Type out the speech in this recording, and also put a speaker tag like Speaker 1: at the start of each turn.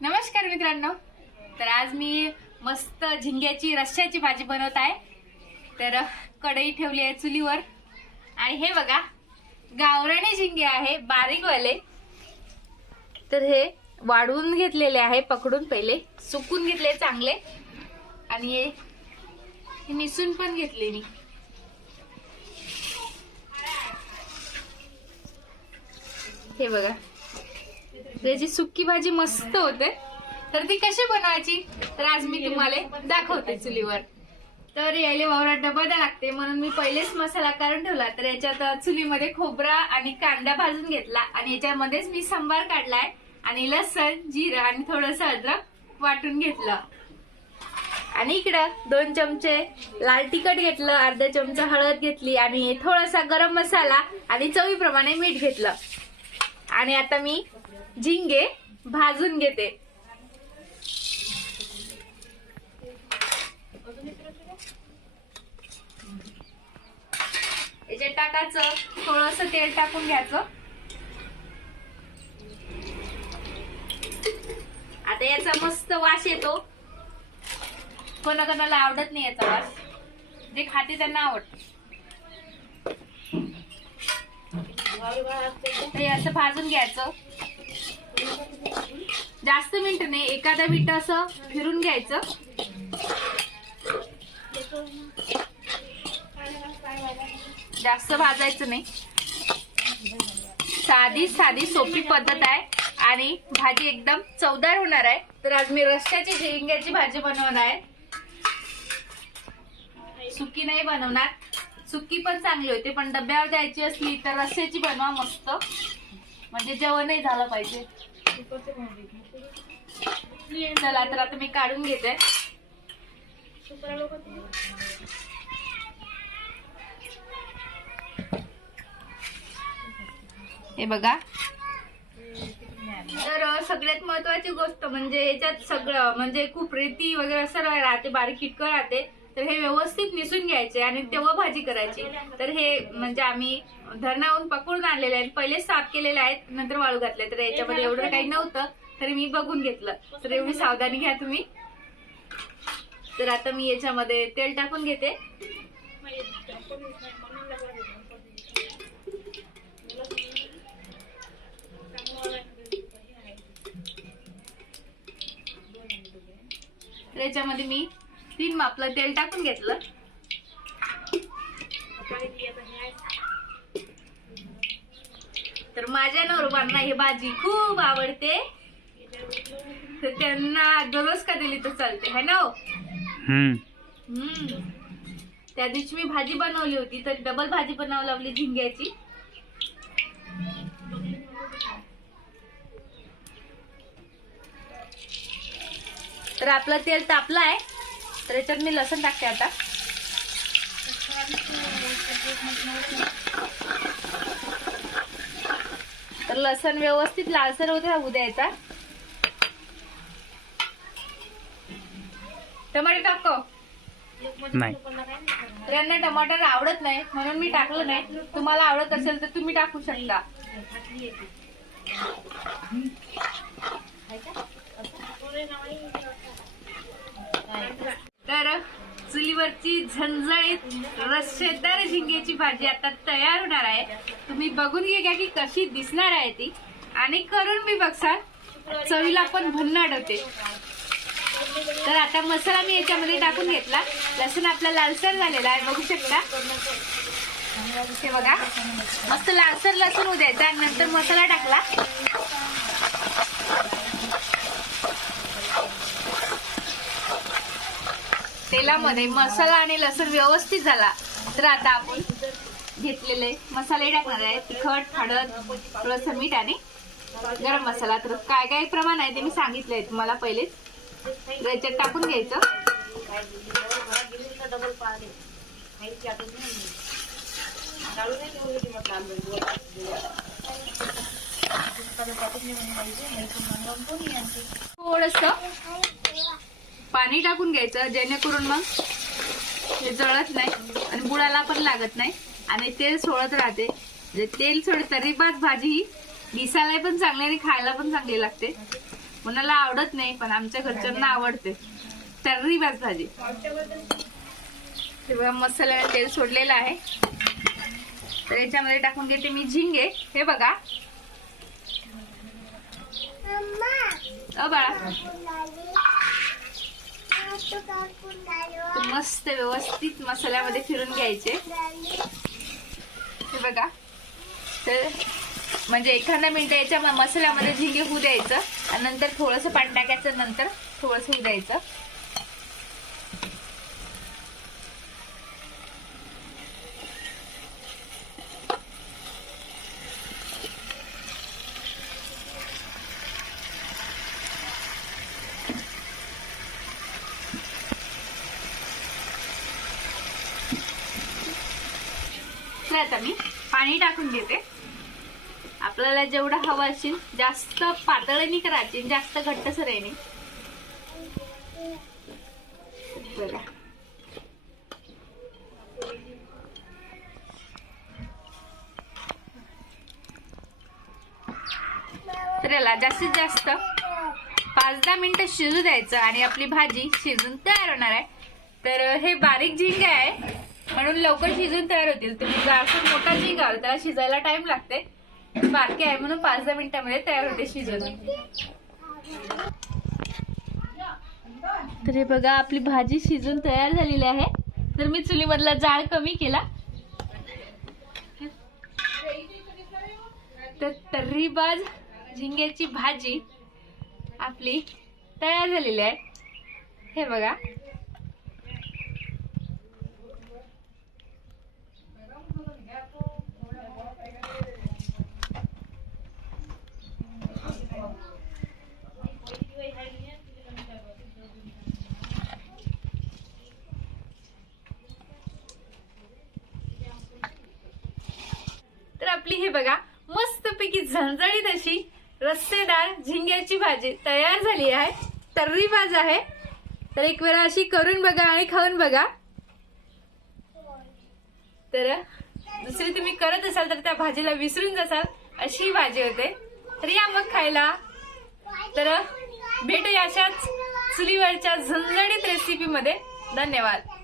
Speaker 1: नमस्कार मित्रांनो. तर आज मी मस्त झिंग्याची रश्श्याची भाजी बनवत आहे. तर कढई ठेवली आहे चुलीवर. आणि हे बघा गावराने झिंगे आहे बारीकवाले. तर हे वाढवून घेतलेले आहे पकडून पहिले. सुकून घेतले चांगले. आणि हे हे निसून पण घेतले मी. हे बघा. त्याची सुक्की भाजी मस्त होते तर ती कशी बनवायची? तर आज मी तुम्हाला दाखवते चुलीवर. तर यायला वावरात डबा द्या लागते म्हणून मी पहिलेच मसाला काढून ठेवला. तर याच्यात चुलीमध्ये खोबरा आणि कांदा भाजून घेतला. आणि याच्यामध्येच मी सांबार काढलाय आणि लसण जिरं आणि थोडस अद्रक वाटून घेतलं. आणि इकडं दोन चमचे लाल तिखट घेतलं अर्धा चमचा हळद घेतली आणि थोडासा गरम मसाला आणि चवीप्रमाणे मीठ घेतलं. आणि आता मी झिंगे भाजून घेते. याच्यात टाकायचं. थोडस तेल टाकून घ्यायचं. आता याचा मस्त वास येतो. कोणाकोणाला आवडत नाही याचा वास. जे खाते त्यांना आवडत. हे असं भाजून घ्यायचं. जास्त मिनिट नाही एखादा मिनिट असं फिरून घ्यायचं. जास्त भाजायचं नाही. साधी साधी सोपी पद्धत आहे. आणि भाजी एकदम चवदार होणार आहे. तर आज मी रस्त्याची झिंग्याची भाजी बनवणार आहे. सुकी नाही बनवणार. सुकी पण चांगली होते पण डब्यावर द्यायची असली तर रस्त्याची बनवा मस्त. म्हणजे जेवणही झालं पाहिजे. चला तर आता मी काढून घेते. हे बघा. तर सगळ्यात महत्वाची गोष्ट म्हणजे याच्यात सगळं म्हणजे खूप रेती वगैरे सर्व राहते बारीक किटकं राहते तर हे व्यवस्थित निसून घ्यायचे आणि तेव्हा भाजी करायची. तर हे म्हणजे आम्ही धरणाहून पकडून आणलेले आहेत. पहिले साफ केलेले आहेत नंतर वाळू घातले. तर याच्यामध्ये एवढं काही नव्हतं तरी मी बघून घेतलं. तर एवढी सावधानी घ्या तुम्ही. तर आता मी याच्यामध्ये तेल टाकून घेते. तर याच्यामध्ये मी तीन मापलं तेल टाकून घेतलं. तर माझ्या नवरोबांना ही भाजी खूप आवडते. तर त्यांना दररोज का दिली तर चालते है ना हो?
Speaker 2: हम्म.
Speaker 1: त्या दिवशी मी भाजी बनवली होती तर डबल भाजी बनवावं लावली झिंग्याची. तर आपलं तेल तापलं आहे तर याच्यात मी लसण टाकते आता. तर लसण व्यवस्थित लालसर होते होऊ द्यायचा टमाटे टाको
Speaker 2: नाही.
Speaker 1: त्यांना टमाटर आवडत नाही म्हणून मी टाकलं नाही. तुम्हाला आवडत असेल तर तुम्ही टाकू शकता तर चुलीवरची झणझणीत रस्सेदार झिंग्याची भाजी आता तयार होणार आहे. तुम्ही बघून घ्या की कशी दिसणार आहे ती. आणि करून मी बघसाल चवीला पण भन्नाट होते. तर आता मसाला मी याच्यामध्ये टाकून घेतला. लसूण आपला लालसर झालेला आहे बघू शकता. हे बघा. मस्त लालसर लसूण उद्यायचा आणि नंतर मसाला टाकला. तेलामध्ये मसाला आणि लसूण व्यवस्थित झाला. तर आता आपण घेतलेले मसाले टाकणार आहे. तिखट हळद थोडंसं मीठ आणि गरम मसाला. तर काय काय प्रमाण आहे ते मी सांगितलंय तुम्हाला पहिलेच. तर याच्यात टाकून घ्यायचं. थोडस पाणी टाकून घ्यायचं जेणेकरून मग हे जळत नाही आणि बुडाला पण लागत नाही. आणि तेल सोडत राहते. म्हणजे तेल सोड तरी बाद भाजी ही दिसायला पण चांगली आणि खायला पण चांगली लागते. कुणाला आवडत नाही पण आमच्या घरच्यांना आवडते. तर्री भात भाजी. तेव्हा मसाल्याने तेल सोडलेलं आहे. तर याच्यामध्ये टाकून घेते मी झिंगे. हे बघा. अ बाळा. मस्त व्यवस्थित मसाल्यामध्ये फिरून घ्यायचे. हे बघा. तर म्हणजे एखादा मिनटं याच्या मसाल्यामध्ये झिंगे होऊ द्यायचं. आणि नंतर थोडंसं पाणी टाकायचं नंतर थोडंसं होऊ द्यायचं. तर आता मी पाणी टाकून घेते. आपल्याला जेवढं हवा असेल जास्त पातळ नाही करायची जास्त घट्टसर आहे बघा. तर याला जास्तीत जास्त पाच दहा मिनिटं शिजू द्यायचं आणि आपली भाजी शिजून तयार होणार आहे. तर हे बारीक झिंग आहे. म्हणून लवकर शिजून तयार होतील. तुम्ही जास्त मोठा नाही घाल त्याला शिजायला टाइम लागते. बारके आहे म्हणून पाच दहा मिनिटामध्ये तयार होते शिजून. तर हे बघा आपली भाजी शिजून तयार झालेली आहे. तर मी चुलीमधला जाळ कमी केला. तर तर्रीबाज झिंग्याची भाजी आपली तयार झालेली आहे. हे बघा. आपली हे बघा मस्तपैकी झणझणीत अशी रस्तेदार झिंग्याची भाजी तयार झाली आहे. तर्री भाज आहे. तर एक वेळा अशी करून बघा आणि खाऊन बघा. तर दुसरी तुम्ही करत असाल तर त्या भाजीला विसरून जासाल. अशी ही भाजी होते. तर या मग खायला. तर भेटूया अशाच चुलीवरच्या झणझणीत रेसिपीमध्ये धन्यवाद.